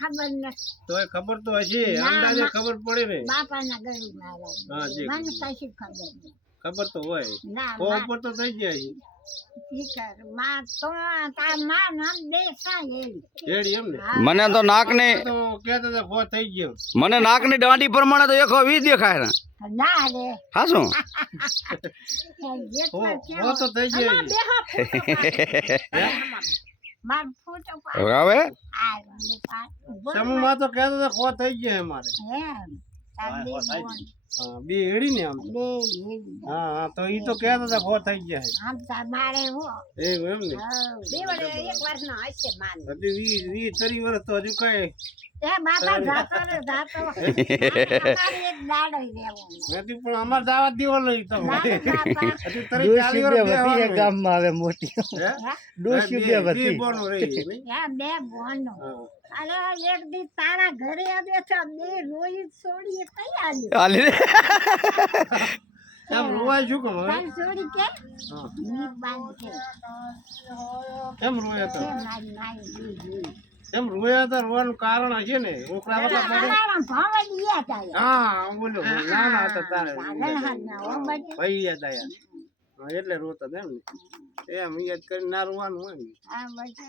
ખબર નથી. તોય ખબર તો હશે, અંદાજે ખબર પડે ને. બાપાના ગળું મારા. હા જી. મને કશી ખબર નથી. ખબર તો હોય. ના ઉપર તો થઈ ગયા છે. માં તો તાર માં નામ દેસા એડી. એડી એમ ને. મને તો નાકની તો કહેતા હતા ફો થઈ ગયો. મને નાકની દાંડી પ્રમાણે તો 120 દેખાય ને. ના રે. હા શું? ફો તો થઈ ગયો. માર ફોટો હવે સમૂહમાં તો કહેતા હતા ફો થઈ ગયો અમારે. હા બે એડી ને આમ. હા હા તો ઈ તો કહેતા હતા ફો થઈ ગયા છે. આમ તમારે હું એવું એમ ને. બે વડે એક વર્ષનો હશે માન. હજી 20-30 વર્ષ તો હજુ કઈ એ બાપા જાતો રે જાતો. અમારે એક દાડો રહેવો. નથી પણ અમાર દાવત દેવો નહીં તો. બાપા હજુ 30-40 વર્ષ ગામમાં આવે મોટી ડોશી બે વધી બોનો રહી. યા બે બોનો. અરે એક દી તારા ઘરે આવ્યો છો બે રોઈ છોડી કઈ આવ્યો. હાલે એમ રોવાય શું કહો હવે? તારી છોડી કે હા ની બાંધ કે કેમ રોયા હતા? મારી મારી દી એમ રોયા હતા રોવાનું કારણ હશે ને. રોકડા વગર પડે. તારા ભાવ દિયા તારે. હા બોલો નાના હતા તારે ના ઓ બજે ભાઈ યાદ આયા. હા એટલે રોતા હતા એમ ને. એમ યાદ કરીને ના રોવાનું હોય ને. આ બજે